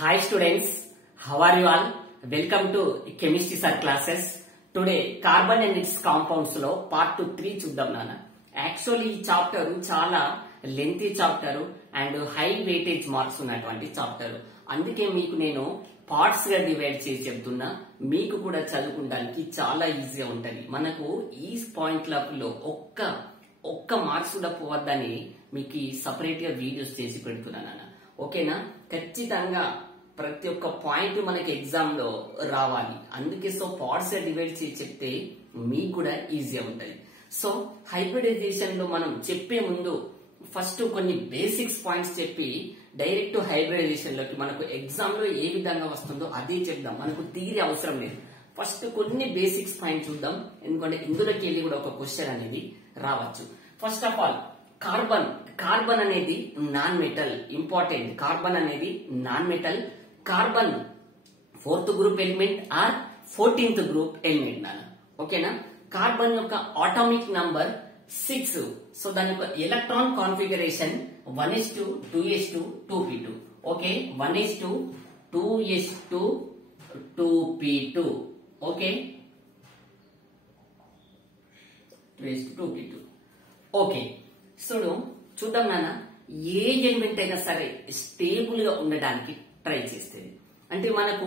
Hi students, how are you all? Welcome to Chemistry Sir classes. Today carbon and its compounds లో part 3 చూద్దాం నాన్న. Actually ఈ chapter చాలా lengthy chapter and high weightage marks ఉన్నటువంటి chapter. అందుకే మీకు నేను పార్ట్స్ గా డివైడ్ చేసి చెప్తున్నా. మీకు కూడా చదువుకోవడానికి చాలా ఈజీగా ఉంటది. మనకు ఈ పాయింట్లలో ఒక్క మార్క్స్ కూడా పోవద్దని మీకు సపరేట్ గా వీడియోస్ చేసి పెడుతున్నాను. ఓకేనా? ఖచ్చితంగా ప్రతి ఒక్క పాయింట్ మనకి ఎగ్జామ్ లో రావాలి. అందుకే పార్ట్స్ డివైడ్ చేసి చెప్తే మీకు కూడా ఈజీగా ఉంటది. సో హైబ్రిడైజేషన్ లో మనం చెప్పే ముందు ఫస్ట్ కొన్ని బేసిక్స్ పాయింట్స్ చెప్పి డైరెక్ట్ హైబ్రిడైజేషన్ లోకి మనకు ఎగ్జామ్ లో ఏ విధంగా వస్తుందో అదే చెప్దాం. మనకు థియరీ అవసరం లేదు. ఫస్ట్ కొన్ని బేసిక్స్ పాయింట్ చూద్దాం, ఎందుకంటే ఇందులోకి వెళ్ళి కూడా ఒక క్వశ్చన్ అనేది రావచ్చు. ఫస్ట్ ఆఫ్ ఆల్ కార్బన్ అనేది నాన్ మెటల్. ఇంపార్టెంట్, కార్బన్ అనేది non metal. Carbon 4th group element or 14th group element నాన్న. ఓకేనా? కార్బన్ యొక్క ఆటోమిక్ నంబర్ 6. సో దాని యొక్క electron configuration 1s2 2s2 2p2. Okay, 1s2 2s2 2p2. Okay, 2s2 2p2. Okay, చూద్దాం నాన్న. ఏ element అయినా సరే స్టేబుల్ గా ఉండడానికి ట్రై చేస్తుంది. అంటే మనకు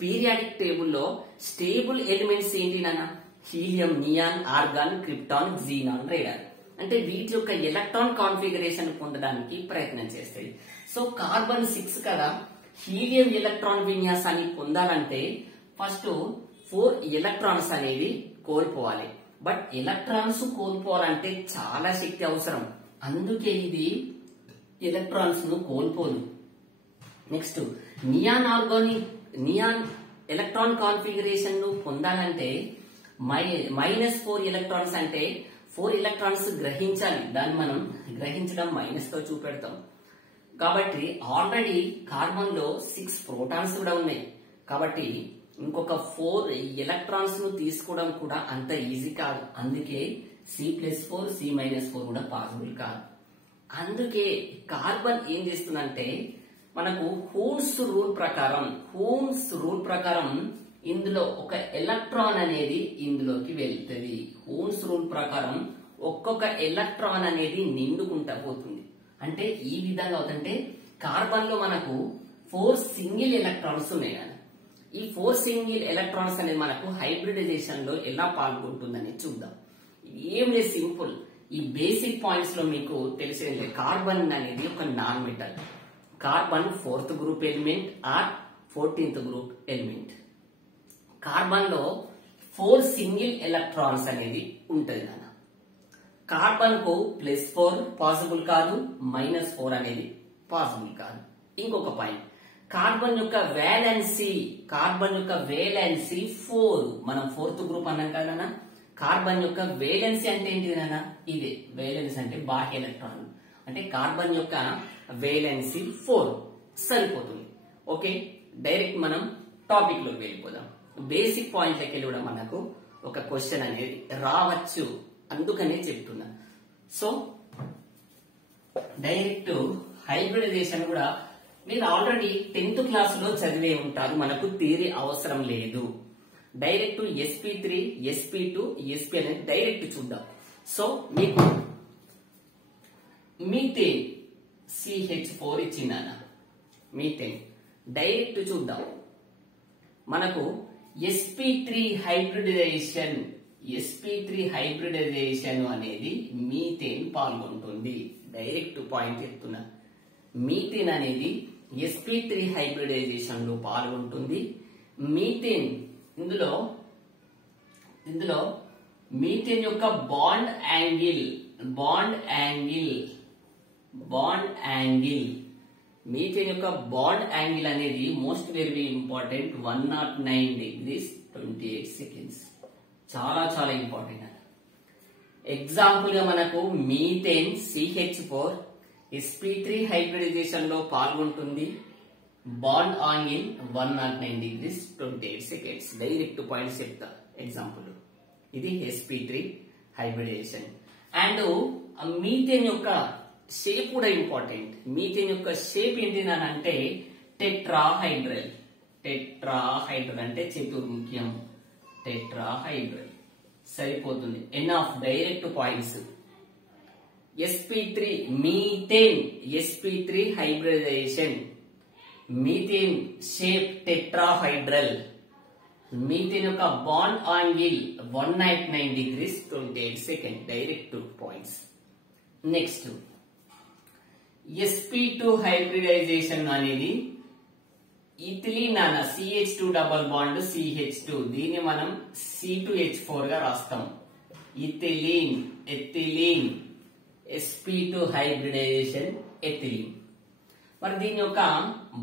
పీరియాడిక్ టేబుల్లో స్టేబుల్ ఎలిమెంట్స్ ఏంటి నాన్న? Helium, neon, organ, krypton, xenon, radon. అంటే వీటి యొక్క ఎలక్ట్రాన్ కాన్ఫిగరేషన్ పొందడానికి ప్రయత్నం చేస్తాయి. సో కార్బన్ 6 కదా, హీలియం ఎలక్ట్రాన్ విన్యాసాన్ని పొందాలంటే ఫస్ట్ 4 ఎలక్ట్రాన్స్ అనేది కోల్పోవాలి. బట్ ఎలక్ట్రాన్స్ కోల్పోవాలంటే చాలా శక్తి అవసరం. అందుకే ఇది ఎలక్ట్రాన్స్ ను కోల్పోదు. నెక్స్ట్ నియాన్ ఎలక్ట్రాన్ కాన్ఫిగరేషన్ ను పొందాలంటే -4 ఎలక్ట్రాన్స్ అంటే 4 ఎలక్ట్రాన్స్ గ్రహించాలి. దాన్ని మనం గ్రహించడం మైనస్ తో చూపెడతాం. కాబట్టి ఆల్రెడీ కార్బన్ లో 6 ప్రోటాన్స్ కూడా ఉన్నాయి. కాబట్టి ఇంకొక 4 ఎలక్ట్రాన్స్ ను తీసుకోవడం కూడా అంత ఈజీ కాదు. అందుకే C+4 C-4 కూడా పాసిబుల్ కాదు. అందుకే కార్బన్ ఏం చేస్తుందంటే మనకు హూన్స్ రూల్ ప్రకారం ఇందులో ఒక ఎలక్ట్రాన్ అనేది ఇందులోకి వెళ్తుంది. హూన్స్ రూల్ ప్రకారం ఒక్కొక్క ఎలక్ట్రాన్ అనేది నిండుకుంటా పోతుంది. అంటే ఈ విధంగా అవుతుంటే కార్బన్ లో మనకు 4 సింగిల్ ఎలక్ట్రాన్స్ ఉన్నాయి. ఈ 4 సింగిల్ ఎలక్ట్రాన్స్ అనేది మనకు హైబ్రిడైజేషన్ లో ఎలా పాల్గొంటుందని చూద్దాం. ఏం లేదు, సింపుల్. ఈ బేసిక్ పాయింట్స్ లో మీకు తెలిసేది, కార్బన్ అనేది ఒక non metal. Carbon 4th group element or 14th group element. Carbon లో 4 సింగిల్ ఎలక్ట్రాన్స్ అనేది ఉంటది నాన్న. కార్బన్ కు +4 పాసిబుల్ కాదు, -4 అనేది పాసిబుల్ కాదు. ఇంకొక పాయింట్, కార్బన్ యొక్క వేలెన్సీ 4. మనం 4th గ్రూప్ అన్నాం కదా. కార్బన్ యొక్క వేలెన్సీ అంటే ఏంటి నాన్న? ఇదే వేలెన్సీ అంటే బాహ్య ఎలక్ట్రాన్. అంటే కార్బన్ యొక్క వేలెన్సీ 4 సరిపోతుంది. ఓకే, డైరెక్ట్ మనం టాపిక్ లోకి వెళ్ళిపోదాం. బేసిక్ పాయింట్ లకి వెళ్ళి కూడా మనకు ఒక క్వశ్చన్ అనేది రావచ్చు, అందుకనే చెప్తున్నా. సో డైరెక్ట్ హైబ్రిడైజేషన్ కూడా మీరు ఆల్రెడీ 10th క్లాస్ లో చదివే ఉంటారు. మనకు థియరీ అవసరం లేదు. డైరెక్ట్ sp3 sp2 sp అనేది డైరెక్ట్ చూద్దాం. సో మీకు మీథేన్ CH4 ఇచ్చిందన్న. మీథేన్ డైరెక్ట్ చూద్దాం. మనకు sp3 హైబ్రిడైజేషన్ అనేది మీథేన్ పాల్గొంటుంది. డైరెక్ట్ పాయింట్ చెప్తున్నా. మీథేన్ అనేది sp3 హైబ్రిడైజేషన్ లో పాల్గొంటుంది. మీథేన్ ఇందులో మీథేన్ యొక్క బాండ్ యాంగిల్ మీథేన్ యొక్క బాండ్ యాంగిల్ అనేది most very important. 109 degrees 28 seconds. చాలా చాలా ఇంపార్టెంట్. ఎగ్జాంపుల్ గా మనకు మీథేన్ CH4 sp3 హైబ్రిడైజేషన్ లో పాల్గొంటుంది. Bond angle 109 degrees 28 seconds. Direct points చెప్తా. ఎగ్జాంపుల్ ఇది sp3 హైబ్రిడైజేషన్. అండ్ మీథేన్ యొక్క షేప్ కూడా ఇంపార్టెంట్. మీథేన్ యొక్క షేప్ ఏంటి అంటే టెట్రాహైడ్రల్. టెట్రాహైడ్రల్ అంటే చతుర్ముఖ్యం. టెట్రాహైడ్రల్ సరిపోతుంది. Enough direct points. sp3 methane. sp3 hybridization. Methane shape tetrahedral. Methane యొక్క bond angle 199 degrees 28 seconds. Direct points. Next sp2 hybridization అనేది ఇథిలీన్ అన్న CH2 డబల్ బాండ్ CH2. దీన్ని మనం C2H4 గా రాస్తాం. Ethylene, ethylene, sp2 hybridization ethylene. మరి దీని యొక్క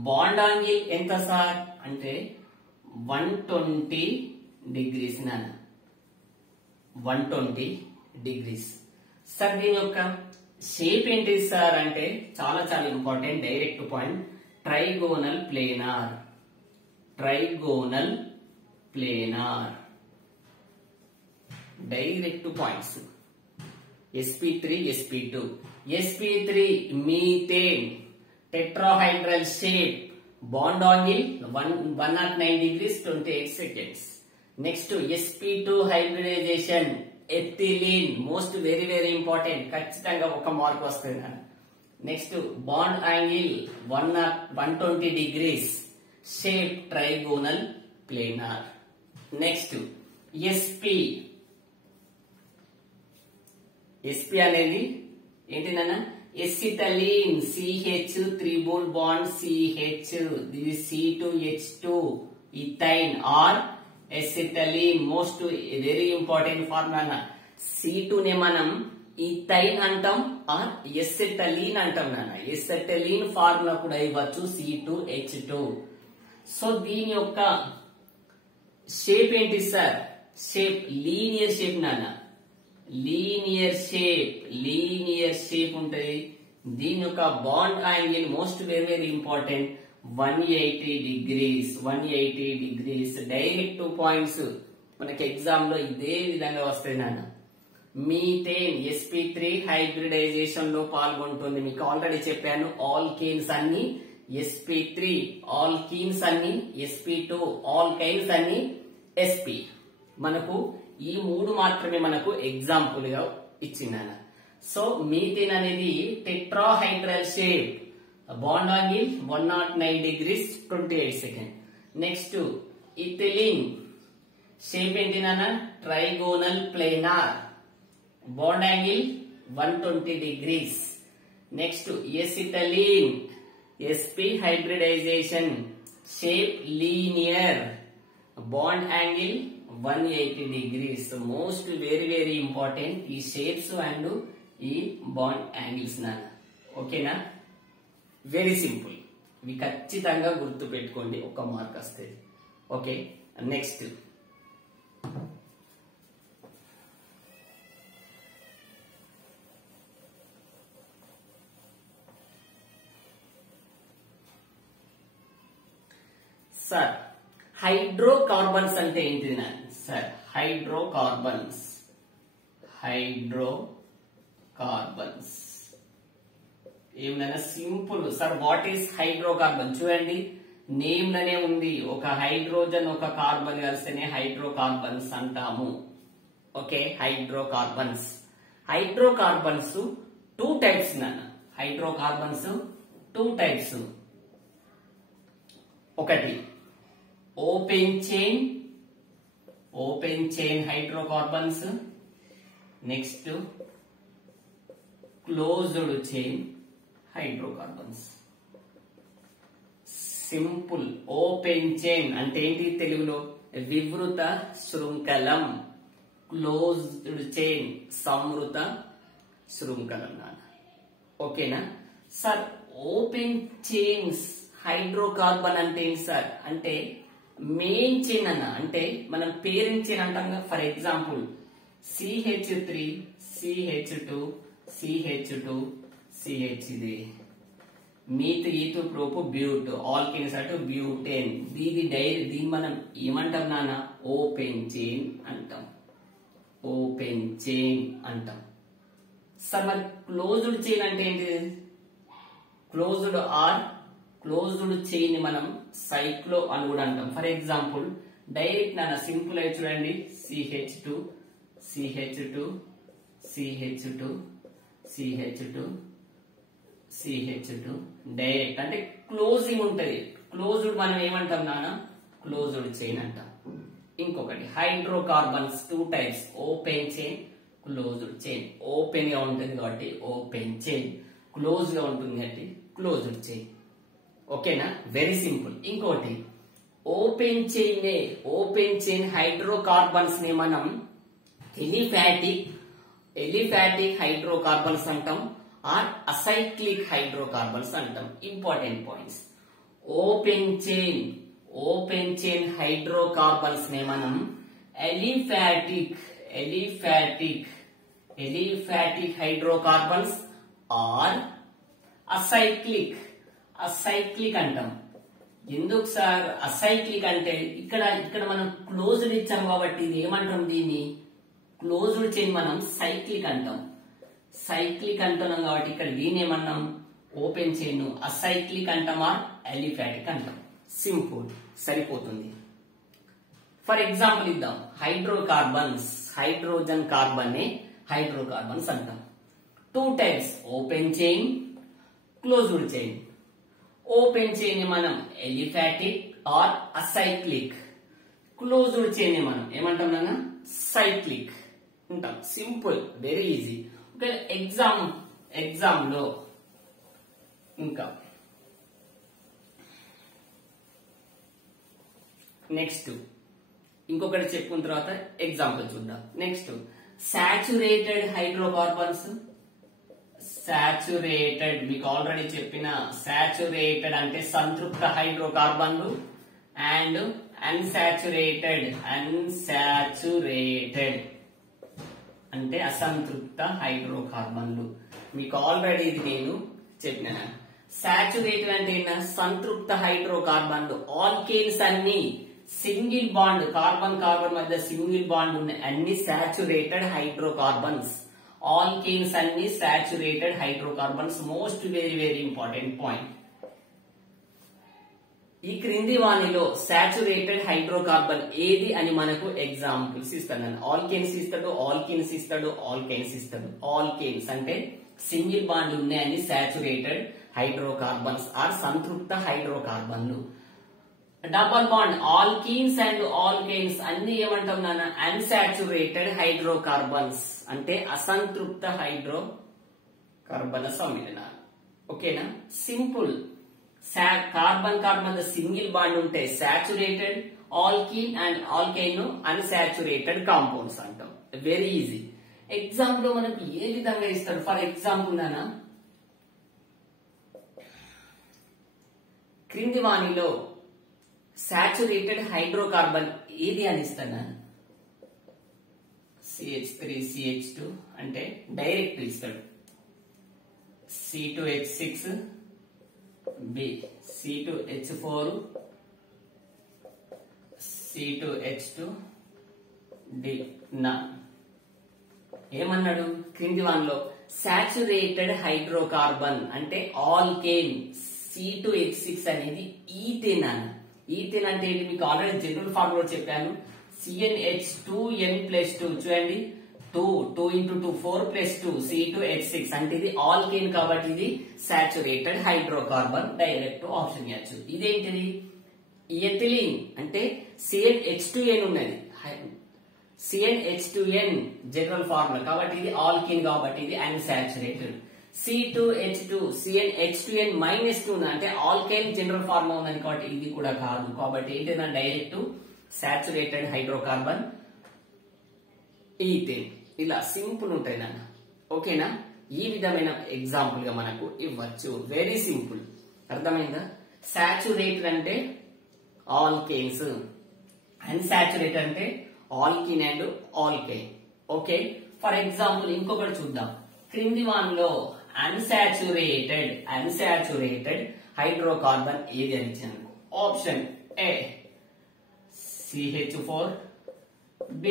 బాండ్ యాంగిల్ ఎంత సార్ అంటే 120 degrees నాన్న. 120 degrees. సార్ దీని యొక్క షేప్ ఏంటి సార్ అంటే చాలా చాలా important. Direct point. Trigonal planar. Trigonal planar. Direct points. sp3 sp2. sp3 methane tetrahedral shape bond angle 109 degrees 28 seconds. Next sp2 hybridization ethylene. Most very very important. ఖచ్చితంగా ఒక mark వస్తుంది. Next bond angle 120 degrees. Shape trigonal planar. Next sp అనేది ఏంటిదన్న acetylene. CH triple bond CH. ఇది C2H2 ethyne or acetylene. Most very important formula. C2 నే మనం ethyne అంటాం are ఎసిటలీన్ అంటాం నాన్న. ఎసిటలీన్ ఫార్ములా కూడా ఇవ్వచ్చు C2H2. సో దీని యొక్క షేప్ ఏంటి సార్? షేప్ లీనియర్ షేప్ నాన్న. Linear shape. లీనియర్ షేప్ ఉంటది. దీని యొక్క bond angle most very very important 180 degrees. 180 degrees. Direct points మనకి ఎగ్జామ్ లో ఇదే విధంగా వస్తాయి నాన్న. మీథేన్ sp3 హైబ్రిడైజేషన్ లో పాల్గొంటుంది. మీకు ఆల్రెడీ చెప్పాను. ఆల్కేన్స్ అన్ని sp3, ఆల్కీన్స్ అన్ని sp2, ఆల్కైన్స్ అన్ని sp. మనకు ఈ మూడు మాత్రమే మనకు ఎగ్జాంపుల్ గా ఇచ్చిందన్న. సో మీథేన్ అనేది tetrahedral shape bond angle 109 degrees 28 seconds. Next ethylene shape ఏంటి నాన్న? Trigonal planar. Bond angle 120 degrees. Next acetylene sp hybridization shape linear. Bond angle 180 degrees. Most very very important ఈ షేప్స్ అండ్ ఈ bond angles నాన్న. ఓకేనా? Very simple. ఇవి ఖచ్చితంగా గుర్తు పెట్టుకోండి. ఒక మార్క్ వస్తుంది. ఓకే. నెక్స్ట్ సార్ హైడ్రోకార్బన్స్ అంటే ఏంటిది నాన్న? Sir hydrocarbons. హైడ్రోకార్బన్స్ ఏమన్నా simple sir. What is hydrocarbon? చూడండి నేమ్ లోనే ఉంది. ఒక హైడ్రోజన్ ఒక కార్బన్ కలిస్తేనే హైడ్రోకార్బన్స్ అంటాము. ఓకే. హైడ్రోకార్బన్స్. హైడ్రోకార్బన్స్ 2 types నాన్న. Hydrocarbons 2 types. ఒకటి open chain hydrocarbons. Next closed chain hydrocarbons. Simple. Open chain అంటే ఏంటి తెలుగులో? వివృత శృంఖలం. క్లోజ్డ్ చైన్ సంవృత శృంఖలం నాన్న. ఓకేనా సార్? ఓపెన్ చైన్స్ హైడ్రోకార్బన్ అంటే ఏంటి సార్? అంటే మెయిన్ చైన్ అన్న. అంటే మనం పేరెంట్ చైన్ అంటాం. For example CH3 CH2 CH2 CH. ఇది మీత్ ఈతు ప్రోపు బ్యూట్. ఆల్కిన్స్ అటు బ్యూటేన్. దీన్ని మనం ఏమంటాం నాన్న? ఓపెన్ చైన్ అంటాం. ఓపెన్ చైన్ అంటాం. సార్ మరి క్లోజ్డ్ చైన్ అంటే ఏంటి? క్లోజ్డ్ ఆర్ క్లోజ్డ్ చైన్ మనం సైక్లో అని కూడా అంటాం. ఫర్ ఎగ్జాంపుల్ డైరెక్ట్ నాన్న సింపుల్ అయి చూడండి, CH2 CH2 CH2 CH2 CH2 direct అంటే క్లోజింగ్ ఉంటది. క్లోజ్డ్ మనం ఏమంటాం నాన్న, క్లోజ్డ్ చైన్ అంటాం. ఇంకొకటి hydrocarbons 2 types, open chain, closed chain. Open గా ఉంటుంది కాబట్టి ఓపెన్ చైన్, క్లోజ్ గా ఉంటుంది కాబట్టి క్లోజ్డ్ చైన్. ఓకేనా, వెరీ సింపుల్. ఇంకోటి ఓపెన్ చైన్ హైడ్రోకార్బన్స్ ని మనం ఎలిఫాటిక్ హైడ్రోకార్బన్స్ అంటాం ఆర్ అసైక్లిక్ హైడ్రోకార్బన్స్ అంటాం. Important points. Open chain hydrocarbons ని మనం ఎలిఫాటిక్ హైడ్రోకార్బన్స్ ఆర్ అసైక్లిక్ అంటాం. ఎందుకు సార్ అసైక్లిక్ అంటే ఇక్కడ మనం క్లోజ్డ్ ఇచ్చాం కాబట్టి ఇది ఏమంటాం, దీన్ని క్లోజ్డ్ చైన్ మనం సైక్లిక్ అంటాం. సైక్లిక్ అంటున్నాం కాబట్టి ఇక్కడ దీన్ని ఏమన్నాం, ఓపెన్ చైన్ అసైక్లిక్ అంటాం ఆర్ ఎలిఫాటిక్ అంటాం. సింపుల్, సరిపోతుంది. ఫర్ ఎగ్జాంపుల్ ఇద్దాం. హైడ్రోజన్ కార్బన్ ని హైడ్రోకార్బన్స్ అంటాం. 2 types, open chain, closed chain. Open chain ని మనం aliphatic or acyclic, closed chain ని మనం ఏమంటాం నాన్న, సైక్లిక్ అంటాం. Simple, very easy. Okay, exam లో ఇంకా నెక్స్ట్ ఇంకొకటి చెప్పుకున్న తర్వాత ఎగ్జాంపుల్ చూద్దాం. Next saturated hydrocarbons. సాచురేటెడ్ మీకు ఆల్రెడీ చెప్పిన, సాచురేటెడ్ అంటే సంతృప్త హైడ్రోకార్బన్లు అండ్ అన్సాచురేటెడ్ అంటే అసంతృప్త హైడ్రోకార్బన్లు. మీకు ఆల్రెడీ ఇది నేను చెప్పిన. సాచురేటెడ్ అంటే సంతృప్త హైడ్రోకార్బన్లు. ఆల్కేన్స్ అన్ని సింగిల్ బాండ్, కార్బన్ మధ్య సింగిల్ బాండ్ ఉన్నాయి, అన్ని సాచురేటెడ్ హైడ్రోకార్బన్స్. ఆల్కేన్స్ అన్ని saturated hydrocarbons. Most very important point. ఈ క్రింది వానిలో సాచురేటెడ్ హైడ్రోకార్బన్ ఏది అని మనకు ఎగ్జాంపుల్స్ ఇస్తాను. ఆల్కేన్స్ ఇస్తాడు, ఆల్కేన్స్ అంటే సింగిల్ బాండ్ ఉన్నాయని సాచురేటెడ్ హైడ్రోకార్బన్స్ ఆర్ సంతృప్త హైడ్రోకార్బన్లు. Double bond alkenes and alkanes అన్ని ఏమంటాం నాన్న, అన్సాచురేటెడ్ హైడ్రోకార్బన్స్ అంటే అసంతృప్త హైడ్రోకార్బన సమ్మేళనాలు. ఓకేనా, సింపుల్. కార్బన్ మధ్య సింగిల్ బాండ్ ఉంటే saturated, alkene and alkyne unsaturated compounds అంటాం. Very easy. ఎగ్జామ్ లో మనకు ఏ విధంగా ఇస్తాడు. ఫర్ ఎగ్జాంపుల్ నాన్న, క్రింది వానిలో సాచురేటెడ్ హైడ్రోకార్బన్ ఏది అని ఇస్తాను. CH3CH2 అంటే డైరెక్ట్ ఇస్తాడు. C2H6 B, C2H4 C2H2 D. ఏమన్నాడు క్రింది వానిలో సాచురేటెడ్ హైడ్రోకార్బన్ అంటే ఆల్కేన్. C2H6 అనేది ఈథేన్ అన్న. ఈథేన్ అంటే ఏంటి మీకు ఆల్రెడీ జనరల్ ఫార్ములా చెప్పాను. CnH2n+2 చూడండి, 2 into 2 4+2 C2H6 అంటే ఇది ఆల్కేన్ కాబట్టి ఇది సాచురేటెడ్ హైడ్రోకార్బన్. డైరెక్ట్ ఆప్షన్ ఇవ్వచ్చు. ఇదేంటిది ఎథిలీన్ అంటే CnH2n ఉన్నది. CnH2n జనరల్ ఫార్ములా కాబట్టి ఇది ఆల్కేన్ కాబట్టి ఇది అన్సాచురేటెడ్. C2H2 CnH2n-2 అంటే ఆల్కైల్ జనరల్ ఫార్ములా ఉన్నది కాబట్టి ఇది కూడా కాదు. కాబట్టి ఏంటంటే డైరెక్ట్ సాచురేటెడ్ హైడ్రోకార్బన్ ఈథేన్. ఇలా సింపుల్ ఉంటాయి నాన్న. ఓకేనా, ఈ విధమైన ఎగ్జాంపుల్ గా మనకు ఇవ్వచ్చు. వెరీ సింపుల్, అర్థమైందా. సాచురేటెడ్ అంటే ఆల్కేన్స్, అన్సాచురేటెడ్ అంటే alkyne and ఆల్కైన్. Okay, for example ఇంకొకటి చూద్దాం. క్రింది వానిలో అన్సాచురేటెడ్ హైడ్రోకార్బన్ ఏది అని ఇచ్చాను. Option A CH4, B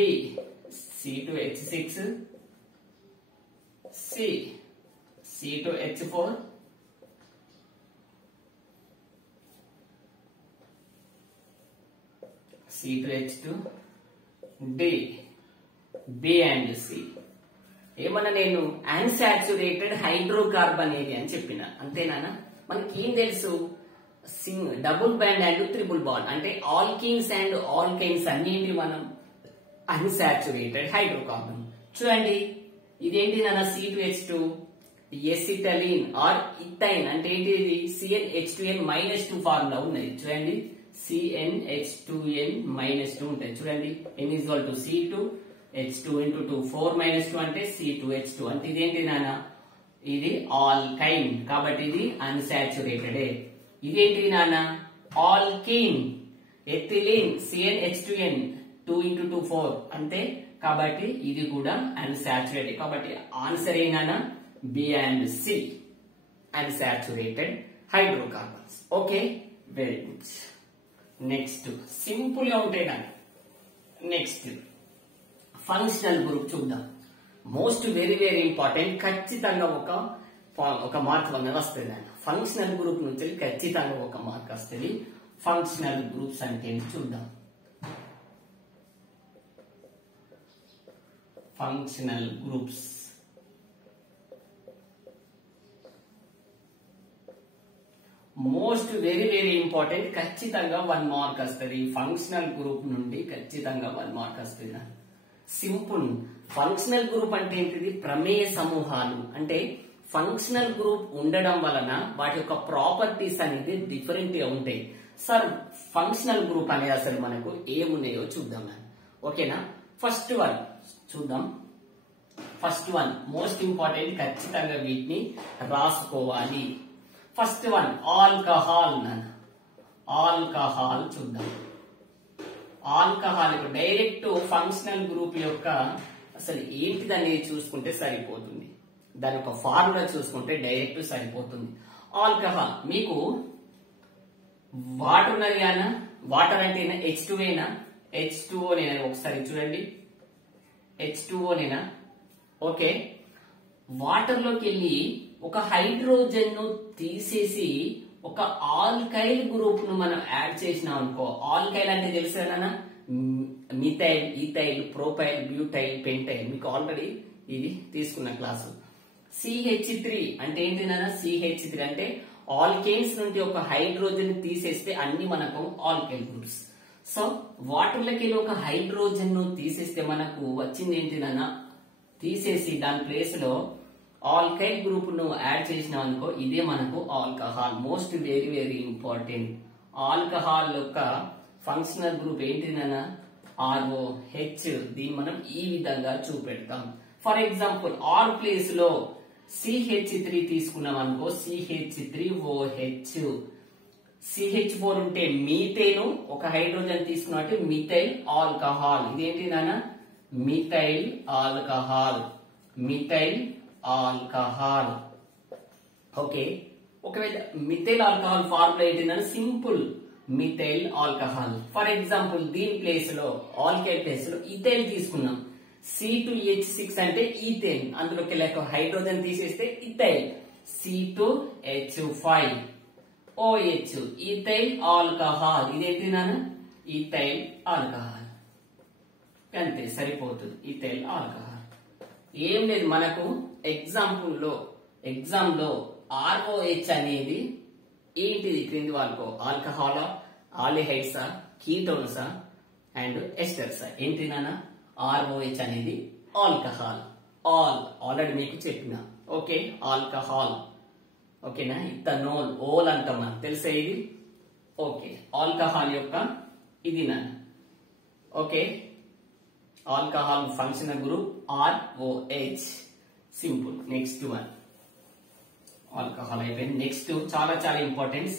C2H6, C C2H4, C2H2 D B and C. ఏమన్నా నేను అన్సాచురేటెడ్ హైడ్రోకార్బన్ ఏరియా అని చెప్పిన, అంతేనా? మనకి ఏం తెలుసు, double bond and triple bond అంటే ఆల్కీన్స్ అండ్ ఆల్కైన్స్ అన్నింటి మనం అన్సాచురేటెడ్ హైడ్రోకార్బన్. చూడండి ఇదేంటి నాన్న, C2H2 ఎసిటలిన్ ఆర్ ఇథైన్ అంటే ఏంటి, ఇది CnH2n -2 ఫార్ములా ఉన్నది. చూడండి CnH2n -2 ఉంటాయి. చూడండి n = C2H2 × 2 4 - 2 అంటే C2H2 అంటే ఇదేంటి నాన్న, ఇది ఆల్కైన్ కాబట్టి ఇది అన్సాచురేటెడ్. ఇదేంటి నాన్న, ఆల్కీన్ ఎథిలిన్ CnH2n 2 × 2 4 అంతే కాబట్టి ఇది కూడా అన్సాచురేటెడ్. కాబట్టి ఆన్సర్ ఏనా, B and C unsaturated hydrocarbons. Okay, very good. Next simple గా ఉంటాయి కానీ నెక్స్ట్ ఫంక్షనల్ గ్రూప్ చూద్దాం. మోస్ట్ వెరీ వెరీ ఇంపార్టెంట్, ఖచ్చితంగా ఒక మార్క్ అనేది వస్తుంది. ఫంక్షనల్ గ్రూప్ నుంచి ఖచ్చితంగా ఒక మార్క్ వస్తుంది. ఫంక్షనల్ గ్రూప్స్ అంటే చూద్దాం. Functional groups most very very important, ఖచ్చితంగా 1 మార్క్ వస్తుంది. ఫంక్షనల్ గ్రూప్ నుండి ఖచ్చితంగా 1 మార్క్ వస్తుంది. సింపుల్. ఫంక్షనల్ గ్రూప్ అంటే ఏంటిది, ప్రమేయ సమూహాలు. అంటే ఫంక్షనల్ గ్రూప్ ఉండడం వలన వాటి యొక్క ప్రాపర్టీస్ అనేది డిఫరెంట్ గా ఉంటాయి. సార్ ఫంక్షనల్ గ్రూప్ అనేది అసలు మనకు ఏమున్నాయో చూద్దాం. ఓకేనా, ఫస్ట్ వన్ చూద్దాం. ఫస్ట్ వన్ మోస్ట్ ఇంపార్టెంట్, ఖచ్చితంగా వీటిని రాసుకోవాలి. First one alcohol. ఆల్కహాల్ చూద్దాం. ఆల్కహాల్ డైరెక్ట్ ఫంక్షనల్ గ్రూప్ యొక్క అసలు ఏంటిది అనేది చూసుకుంటే సరిపోతుంది. దాని యొక్క ఫార్ములా చూసుకుంటే డైరెక్ట్ సరిపోతుంది. ఆల్కహాల్ మీకు వాటర్ ఉన్నది కదా, వాటర్ అంటే H2ఏనా, H2O నేనా, ఒకసారి చూడండి H2O నేనా. ఓకే, వాటర్ లోకి వెళ్ళి ఒక హైడ్రోజన్ ను తీసేసి ఒక ఆల్కైల్ గ్రూప్ ను మనం యాడ్ చేసినాం అనుకో. ఆల్కైల్ అంటే తెలుసు కదా, methyl, ethyl, profile, butyl, pentyl. మీకు ఆల్రెడీ ఇది తీసుకున్న క్లాసు. CH3 అంటే ఏంటి నాన్న, CH3 అంటే ఆల్కేన్స్ నుండి ఒక హైడ్రోజన్ తీసేస్తే అన్ని మనకు ఆల్కైల్ గ్రూప్స్. సో వాటర్ లోకి ఒక హైడ్రోజన్ ను తీసేస్తే మనకు వచ్చింది ఏంటి నాన్న, తీసేసి దాని ప్లేస్ లో ఆల్కైల్ గ్రూప్ ను యాడ్ చేసినాం అనుకో, ఇదే మనకు alcohol. Most very very important. Alcohol యొక్క ఫంక్షనల్ గ్రూప్ ఏంటి నాన్న, ROH. దీన్ని మనం ఈ విధంగా చూపెడతాం. ఫర్ ఎగ్జాంపుల్ ఆర్ ప్లేస్ లో CH3 తీసుకున్నాం అనుకో, CH3OH. CH4 ఉంటే మీథేన్, ఒక హైడ్రోజన్ తీసుకున్నాం అంటే మిథైల్ ఆల్కహాల్. ఇదేంటి నాన్న, methyl alcohol. Methyl alcohol. Okay, ఒకవేళ మిథైల్ ఆల్కహాల్ ఫార్ములా ఏంటంటే simple, methyl alcohol. For example దీని ప్లేస్ లో ఆల్కైల్ ప్లేస్ లో ఇథైల్ తీసుకున్నాం, C2H6 అంటే ఈథేన్. అందులోకి లేక హైడ్రోజన్ తీసేస్తే ఇథైల్, C2H5OH, ఈథైల్ ఆల్కహాల్. ఇదేంటి నాన్న, ఈథైల్ ఆల్కహాల్. అంతే సరిపోతుంది, ఈథైల్ ఆల్కహాల్. ఏం లేదు, మనకు ఎగ్జామ్ లో ROH అనేది ఏంటిది, క్రింది వాళ్ళకు ఆల్కహాల్, ఆల్డిహైడ్సా, కీటోన్సా అండ్ ఎస్టర్సా. ఏంటి నాన్న, ROH అనేది ఆల్కహాల్. ఆల్రెడీ మీకు చెప్పిన. Okay, alcohol. ఓకేనా, ఇథనోల్, ఓల్ అంటాం మనం, తెలుసా ఇది. ఓకే, ఆల్కహాల్ యొక్క ఇది నాన్న. Okay, alcohol functional group ROH. Simple. Next one alcohol అయిపోయింది. నెక్స్ట్ చాలా చాలా ఇంపార్టెంట్,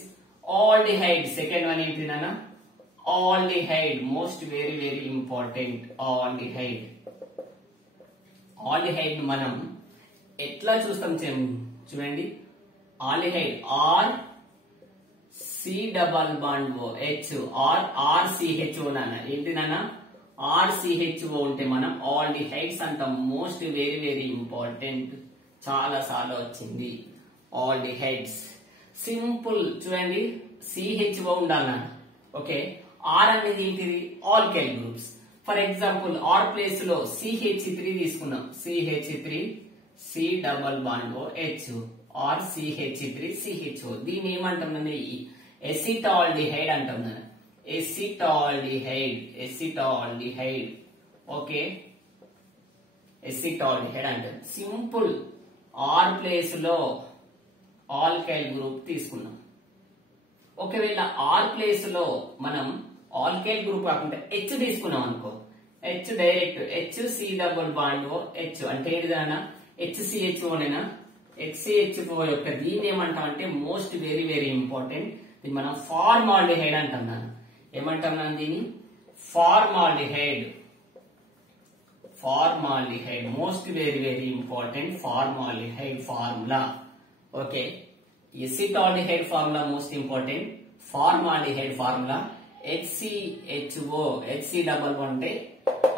ఆల్డిహైడ్. సెకండ్ వన్ ఏంటి నాన్న, aldehyde. Most very very important. Aldehyde. Aldehyde మనం ఎట్లా చూస్తాం చూడండి. Aldehyde R C double bond O H or RCHO నాన్న. ఏంటి నాన్న, RCHO ఉంటే మనం ఆల్డిహైడ్స్ అంటాం. మోస్ట్ వెరీ వెరీ ఇంపార్టెంట్, చాలా సార్లు వచ్చింది. Aldehydes simple. చూడండి CHO ఉండాలన్న. ఓకే, ఆర్ అనేది ఏంటిది alkyl groups. For example R place లో CH3 తీసుకున్నాం, CH3 C double bond O H or CH3 CHO. దీన్ని ఏమంటున్నాను ఎసిటాల్డిహైడ్ అంటున్నాను, ఎసిటాల్డిహైడ్. ఓకే, ఎసిటాల్డిహైడ్ అంటారు. సింపుల్ ఆర్ ప్లేస్ లో ఆల్కైల్ గ్రూప్ తీసుకున్నాం. ఒకవేళ ఆర్ ప్లేస్ లో మనం ఆల్కైల్ గ్రూప్ కాకుండా H తీసుకున్నాం అనుకో, H direct HC double bond O H అంటే ఏంటిదన్నా HCHO నేనా, HCHO యొక్క దీన్ని ఏమంటాం అంటే మోస్ట్ వెరీ వెరీ ఇంపార్టెంట్, దీన్ని మనం ఫార్మాల్డిహైడ్ అంటున్నాను. ఏమంటున్నాను దీన్ని formaldehyde most very very important formaldehyde formula. Okay, acetaldehyde formula most important, formaldehyde formula HCHO, HC double అంటే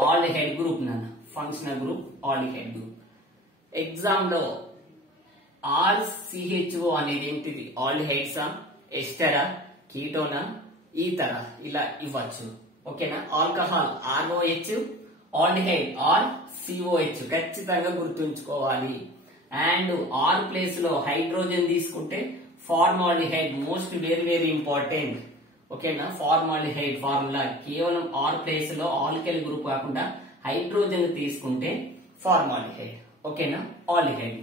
ఆల్డిహైడ్ గ్రూప్ నాన్న, functional group aldehyde group. Exam లో RCHO అనేది ఏంటిది ఆల్డిహైడ్సా, ఎస్టరా, కీటోనా, ఈథరా ఇలా ఇవ్వచ్చు. ఓకేనా, ఆల్కహాల్ ROH, ఆల్డిహైడ్ COH ఖచ్చితంగా గుర్తుంచుకోవాలి. అండ్ ఆర్ ప్లేస్ లో హైడ్రోజన్ తీసుకుంటే formaldehyde most very very important. ఓకేనా, ఫార్మాల్డిహైడ్ ఫార్ములా కేవలం ఆర్ ప్లేస్ లో ఆల్కైల్ గ్రూప్ కాకుండా హైడ్రోజన్ తీసుకుంటే ఫార్మాల్డిహైడ్. ఓకేనా, ఆల్డిహైడ్.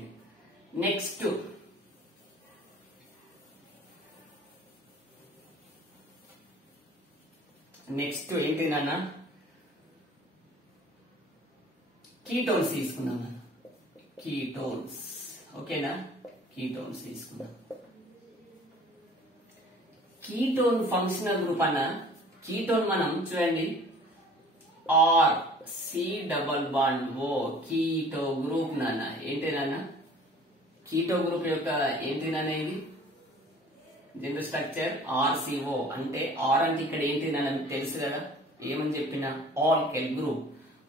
నెక్స్ట్ ఏంటి నాన్న కీటోన్స్ తీసుకున్నాం, కీటోన్స్. ఓకేనా, కీటోన్స్ తీసుకున్నాం. కీటోన్ ఫంక్షనల్ గ్రూప్ అన్న కీటోన్ మనం చూడండి R C double bond O keto group నాన్న. ఏంటి నాన్న కీటో గ్రూప్ యొక్క ఏంటి నాన్న ఇది జనరల్ స్ట్రక్చర్ RCO అంటే ఆర్ అంటే ఇక్కడ ఏంటి నాన్న మీకు తెలుసు కదా, ఏమని చెప్పిన alkyl group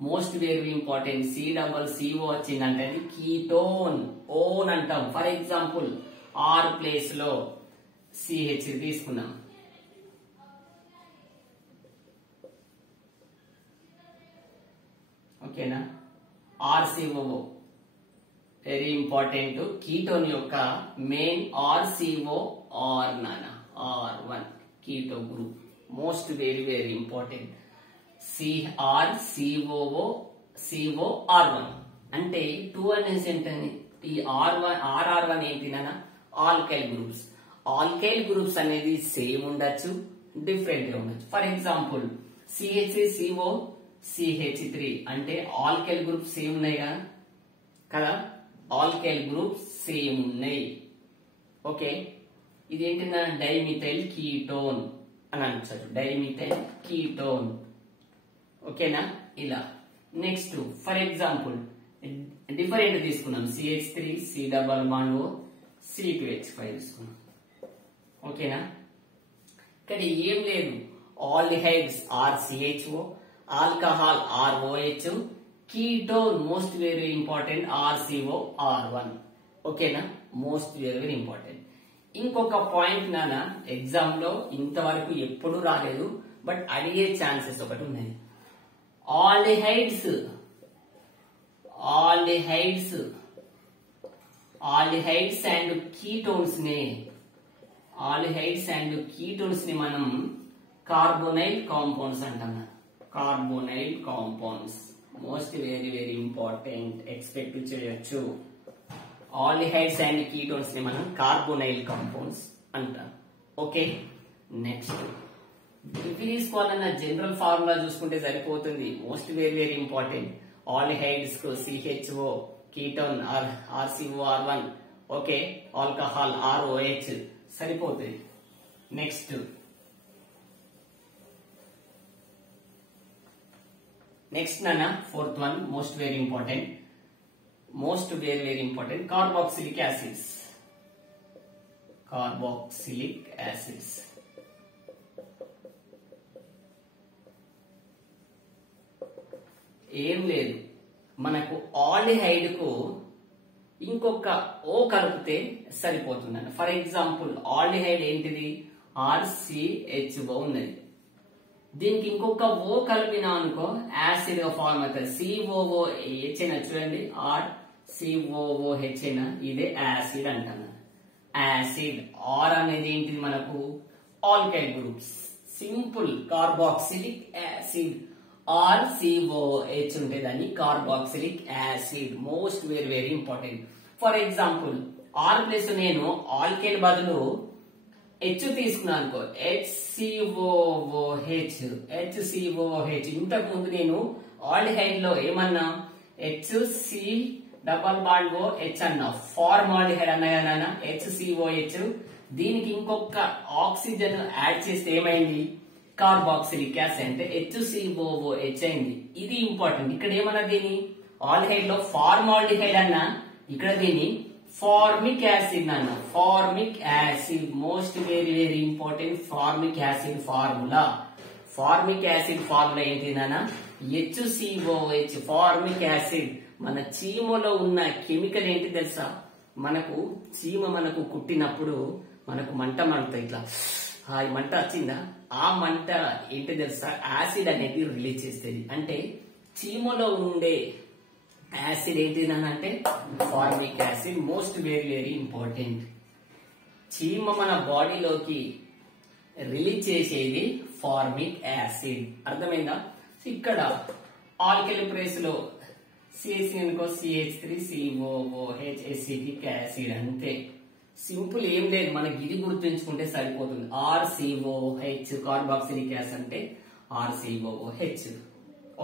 most very important. CO వచ్చిందంటే అది కీటోన్ ఓన్ అంటాం. ఫర్ ఎగ్జాంపుల్ ఆర్ ప్లేస్ లో CH తీసుకున్నాం. ఓకేనా, RCO వెరీ ఇంపార్టెంట్. కీటోన్ యొక్క మెయిన్ RCO నానా R1 keto group most very very important. CrCOR1 అంటే 2 అనేసి ఏంటని ఈ RR1 ఏంటి నాన్న ఆల్కైల్ గ్రూప్స్. ఆల్కైల్ గ్రూప్స్ అనేది సేమ్ ఉండొచ్చు, డిఫరెంట్ గా ఉండొచ్చు. ఫర్ ఎగ్జాంపుల్ CHCO CH3 అంటే ఆల్కైల్ గ్రూప్ సేమ్ ఉన్నాయి కదా, ఆల్కైల్ గ్రూప్ సేమ్ ఉన్నాయి. ఓకే, ఇది ఏంటన్నా డైమిథైల్ కీటోన్ అని అనొచ్చు, డైమిథైల్ కీటోన్. ఓకేనా, ఇలా. నెక్స్ట్ ఫర్ ఎగ్జాంపుల్ డిఫరెంట్ తీసుకున్నాం, CH3 C డబల్ బాండ్ ఓ C2H5 తీసుకున్నాం. ఓకేనా, ఇక్కడ ఏం లేదు, aldehydes RCHO, alcohol ROH, ketone most very important RCOR1. ఓకేనా, మోస్ట్ వెరీ వెరీ ఇంపార్టెంట్. ఇంకొక పాయింట్ నాన్న ఎగ్జామ్ లో ఇంతవరకు ఎప్పుడు రాలేదు బట్ అడిగే ఛాన్సెస్ ఒకటి ఉన్నాయి. ఆల్డిహైడ్స్ అండ్ కీటోన్స్ ని మనం కార్బోనైల్ కాంపౌండ్స్ అంటాం. Carbonyl compounds most very very important, expect చేయొచ్చు. ఆల్డిహైడ్స్ అండ్ కీటోన్స్ ని మనం కార్బోనైల్ కాంపౌండ్స్ అంటాం. ఓకే, నెక్స్ట్ ఇవి తీసుకోవాలన్న జనరల్ ఫార్ములా చూసుకుంటే సరిపోతుంది. Most very very important. Aldehydes కు CHO, ketone RCOR1, okay, alcohol ROH సరిపోతుంది. నెక్స్ట్ నాన్న fourth one most very important carboxylic acids. ఏం లేదు, మనకు ఆల్డిహైడ్ కు ఇంకొక ఓ కలిపితే సరిపోతుందండి. ఫర్ ఎగ్జాంపుల్ ఆల్డిహైడ్ ఏంటిది RCHO ఉన్నది, దీనికి ఇంకొక ఓ కలిపినా అనుకో యాసిడ్ గా ఫార్మ్ అవుతుంది. COOH అయినా చూడండి, ఆర్ COOH అయినా ఇదే యాసిడ్ అంటున్నాను. యాసిడ్. ఆర్ అనేది ఏంటిది మనకు alkyl groups. Simple. Carboxylic acid R COOH ఉంటే దాన్ని carboxylic acid. Most very very important. For example R plus నేను ఆల్కైల్ బదులు H తీసుకున్నాను అనుకో, HCOOH. ఇంతకు ముందు నేను ఆల్డిహైడ్ లో ఏమన్నా HC≡OH అన్నా, ఫార్మాల్డిహైడ్ అన్నా కదా HCOH. దీనికి ఇంకొక ఆక్సిజన్ యాడ్ చేస్తే ఏమైంది, కార్బాక్సిలిక్ యాసిడ్ అంటే HCOOH అయింది. ఇది ఇంపార్టెంట్. ఇక్కడ ఏమన్నా దీని ఆల్డిహైడ్ లో ఫార్మాల్డిహైడ్ అన్నా, ఇక్కడ దీని ఫార్మిక్ యాసిడ్ అన్న. Formic acid most very very important. Formic acid formula. Formic acid formula ఏంటిదన్నా HCOH. Formic acid. మన చీమలో ఉన్న కెమికల్ ఏంటి తెలుసా, మనకు చీమ మనకు కుట్టినప్పుడు మనకు మంట మండుతుంది, ఇట్లా మంట వచ్చిందా, ఆ మంట ఏంటి తెలుసా, యాసిడ్ అనేది రిలీజ్ చేస్తుంది. అంటే చీమలో ఉండే యాసిడ్ ఏంటిదనంటే formic acid. Most very very important. చీమ మన బాడీలోకి రిలీజ్ చేసేది ఫార్మిక్ యాసిడ్. అర్థమైందా? ఇక్కడ ఆల్కలీ ప్లేస్ లో CH అనుకో, CH3COOH ఎసిటిక్ యాసిడ్. అంతే సింపుల్, ఏం లేదు. మనకి ఇది గుర్తుంచుకుంటే సరిపోతుంది. RCOH కార్బాక్సిలిక్ యాసిడ్ అంటే RCOH.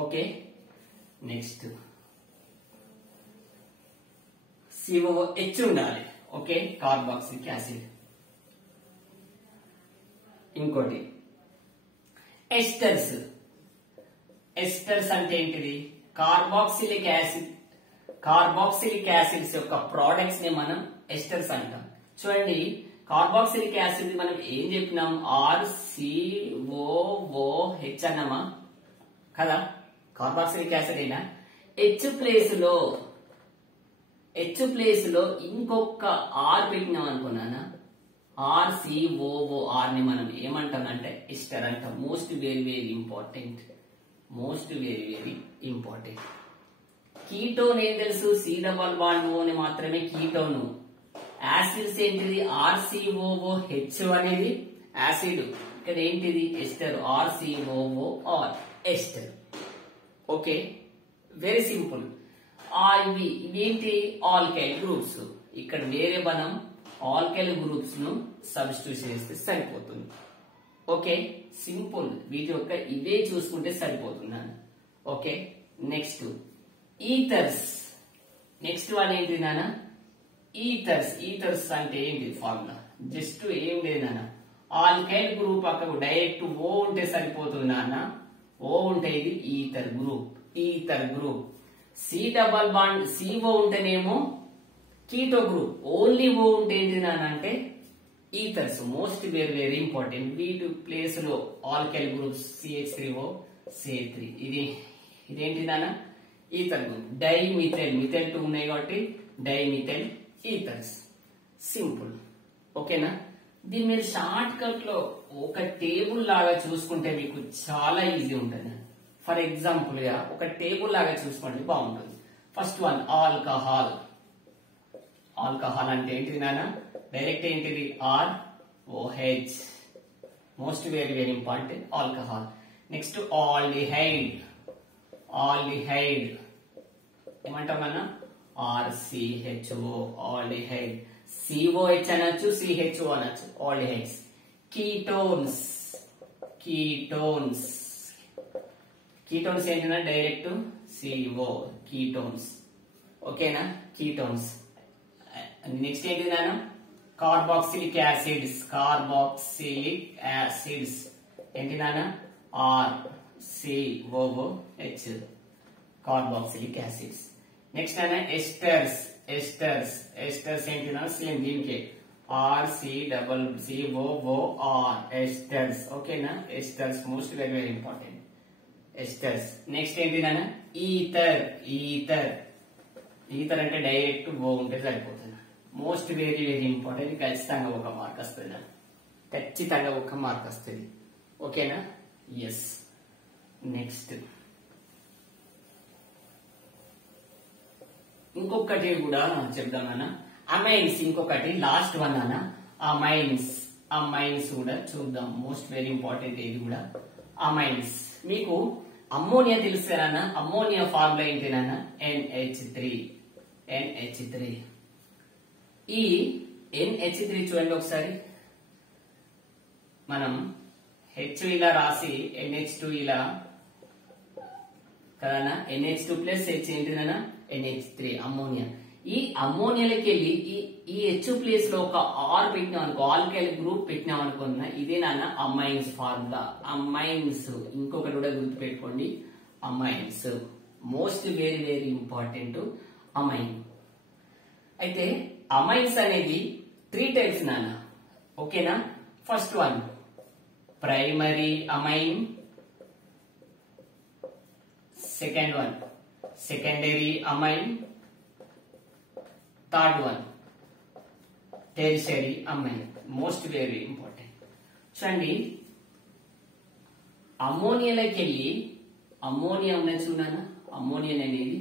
ఓకే, నెక్స్ట్ COOH ఉండాలి. Okay, carboxylic acid. ఇంకోటి ఎస్టర్స్. ఎస్టర్స్ అంటే ఏంటిది, కార్బాక్సిలిక్ యాసిడ్. కార్బాక్సిలిక్ యాసిడ్స్ యొక్క ప్రోడక్ట్స్ ని మనం ఎస్టర్స్ అంటాం. చూడండి, కార్బాక్సిలిక్ యాసిడ్ మనం ఏం చెప్పినాం, RCOOH అన్నామా కదా. కార్బాక్సిలిక్ యాసిడ్ అయినా H ప్లేస్ లో ఇంకొక ఆర్ పెట్టినాం అనుకున్నానా, RCOOR ని మనం ఏమంటామంటే ఎస్టర్ అంటాం. Most very very important. Most very very important. Ketone ఏం తెలుసు, C≡O అని మాత్రమే కీటోన్. యాసిడ్స్ ఏంటిది, RCOOH అనేది యాసిడ్. ఇక్కడ ఏంటిది ester, RCOOR ester. Okay, very simple. ఇవి ఏంటి ఆల్కైల్ గ్రూప్స్. ఇక్కడ వేరే మనం ఆల్కైల్ గ్రూప్స్ ను సబ్స్టిట్యూట్ చేస్తే సరిపోతుంది. Okay, simple. వీటి యొక్క ఇవే చూసుకుంటే సరిపోతున్నాను. Okay, next ethers. Next one ఏంటి నాన్న, ఈథర్స్. ఈథర్స్ అంటే ఏంటి ఫార్ములా, జస్ట్ ఏం లేదు నాన్న, ఆల్కైల్ గ్రూప్ అక్కడ డైరెక్ట్ ఓ ఉంటే సరిపోతుంది నాన్న. ఓ ఉంటే ఇది ether group. Ether group. CO ఉంటేనేమో కీటో గ్రూప్. ఓన్లీ ఓ ఉంటే ఏంటి నాన్న అంటే ఈథర్స్. Most very very important. వీటి ప్లేస్ లో ఆల్కైల్ గ్రూప్స్ CH3O CH3. ఇదేంటి నాన్న ఈథర్ గ్రూప్. డైమిథైల్. మిథైల్ 2 ఉన్నాయి కాబట్టి డైమిథైల్ ఈథర్స్. సింపుల్. ఓకేనా? దీని మీరు షార్ట్ కట్ లో ఒక టేబుల్ లాగా చూసుకుంటే మీకు చాలా ఈజీ ఉంటుంది. ఫర్ ఎగ్జాంపుల్ గా ఒక టేబుల్ లాగా చూసుకోండి, బాగుంటుంది. First one alcohol. ఆల్కహాల్ అంటే ఏంటిది నాన్న, డైరెక్ట్ ఏంటిది ROH. Most very very important alcohol. Next aldehyde. Aldehyde ఏమంటాం అన్న, RCHO. ఆల్డిహైడ్. COH అనొచ్చు, CHO అనొచ్చు. ఆల్డిహైడ్స్. కీటోన్స్. కీటోన్స్. కీటోన్స్ ఏంటన్నా డైరెక్ట్ CO. కీటోన్స్. ఓకేనా? కీటోన్స్. నెక్స్ట్ ఏంటి నాన్న, కార్బాక్సిలిక్ యాసిడ్స్. కార్బాక్సిలిక్ యాసిడ్స్ ఏంటి నాన్న, RCOOH. Carboxylic acids. నెక్స్ట్ అన్న ఎస్టర్స్. ఎస్టర్స్. ఎస్టర్స్ ఏంటి నాన్న, సేమ్ దీనికి RCOOR. ఎస్టర్స్. ఓకేనా? Esters most very very important. Esters. Next ఏంటి నాన్న, ఈథర్. ఈథర్. ఈథర్ అంటే డైరెక్ట్ ఓ ఉంటే సరిపోతుంది. Most very very important. ఖచ్చితంగా ఒక మార్క్ వస్తుంది. ఖచ్చితంగా ఒక మార్క్ వస్తుంది. ఓకేనా? ఎస్. నెక్స్ట్ ఇంకొకటి కూడా చెప్దాం నాన్న. అమైన్స్ ఇంకొకటి లాస్ట్ వన్ నాన్న. అమైన్స్ కూడా చూద్దాం. మోస్ట్ వెరీ ఇంపార్టెంట్ ఇది కూడా. అమైన్స్ మీకు అమ్మోనియా తెలుసు కదా. అమ్మోనియా ఫార్ములా ఏంటి నాన్న? NH3. ఈ NH3 చూడండి ఒకసారి. మనం H ఇలా రాసి NH2 ఇలా కదా. NH2 plus H ఏంటిదన్నా? NH3 ammonia. ఈ అమ్మోనియాలకి వెళ్ళి ఈ H ప్లేస్ లో ఒక R పెట్టినాం అనుకో, ఆల్కైల్ గ్రూప్ పెట్టినాం అనుకున్నా, ఇదే నాన్న అమైన్స్ ఫార్ములా. అమైన్స్ ఇంకొకటి కూడా గుర్తు పెట్టుకోండి. Amines most very very important. Amine అయితే అమైన్స్ అనేది 3 టైప్స్ నాన్న. ఓకేనా? First one primary amine, second one secondary amine, third one tertiary amine. Most very important. చూడండి, అమ్మోనియాలోకి వెళ్ళి అమ్మోనియా ఉన్నది చూడన్నా. అమ్మోనియా అనేది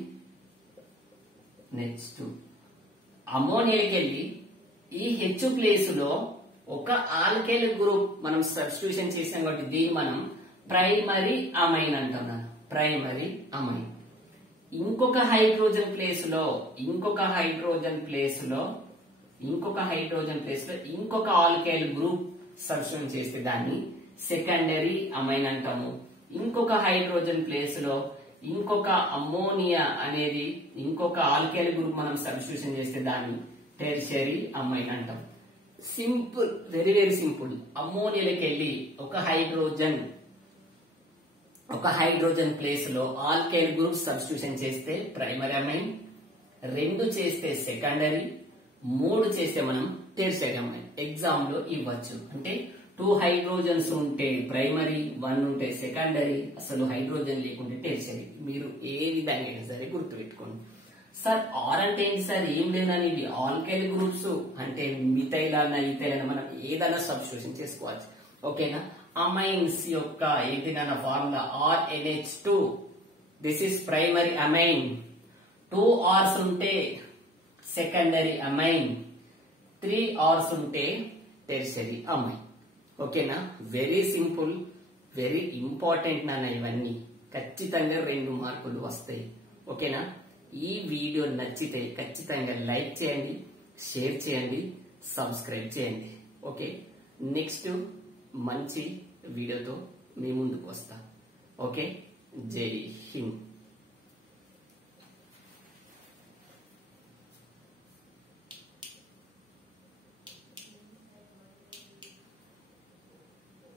నెక్స్ట్ అమ్మోనియాలోకి వెళ్ళి ఈ H ప్లేస్ లో ఒక ఆల్కైల్ గ్రూప్ మనం సబ్స్టిట్యూషన్ చేసాం కాబట్టి దీన్ని మనం ప్రైమరీ అమైన్ అంటున్నాం. Primary amine. ఇంకొక హైడ్రోజన్ ప్లేస్ లో ఇంకొక ఆల్కైల్ గ్రూప్ సబ్స్టిట్యూషన్ చేస్తే దాన్ని సెకండరీ అమైన్ అంటాము. ఇంకొక హైడ్రోజన్ ప్లేస్ లో ఇంకొక అమ్మోనియా అనేది ఇంకొక ఆల్కైల్ గ్రూప్ మనం సబ్స్టిట్యూషన్ చేస్తే దాన్ని టెరిషరీ అమైన్ అంటాం. Simple, very very simple. అమ్మోనియాలోకి వెళ్ళి ఒక హైడ్రోజన్ ప్లేస్ లో ఆల్కైల్ గ్రూప్ సబ్స్టిట్యూషన్ చేస్తే ప్రైమరీ అమైన్, 2 చేస్తే సెకండరీ, 3 చేస్తే మనం టెరిషరీ అమైన్. ఎగ్జామ్ లో ఇవ్వచ్చు. అంటే 2 హైడ్రోజన్స్ ఉంటే ప్రైమరీ, 1 ఉంటే సెకండరీ, అసలు హైడ్రోజన్ లేకుంటే టెరిషరీ. మీరు ఏ విధంగా అయినా సరే గుర్తుపెట్టుకోండి. సార్ ఆర్ అంటే ఏంటి సార్? ఏం లేదని ఇవి ఆల్కైల్ గ్రూప్స్ అంటే మిథైల్ అన్న ఈథైల్ అన్న మనం ఏదైనా సబ్స్టిట్యూషన్ చేసుకోవచ్చు. ఓకేనా? అమైన్స్ యొక్క ఏంటిదన్న formula RNH2. This is primary amine. 2 R's ఉంటే సెకండరీ అమైన్, 3 R's ఉంటే టెరిషరీ అమైన్. ఓకేనా? వెరీ సింపుల్, వెరీ ఇంపార్టెంట్ నాన్న. ఇవన్నీ ఖచ్చితంగా 2 మార్కులు వస్తాయి. ఓకేనా? ఈ వీడియో నచ్చితే ఖచ్చితంగా లైక్ చేయండి, షేర్ చేయండి, సబ్స్క్రైబ్ చేయండి. ఓకే, నెక్స్ట్ మంచి వీడియోతో మీ ముందుకు వస్తా. ఓకే, జై హింద్.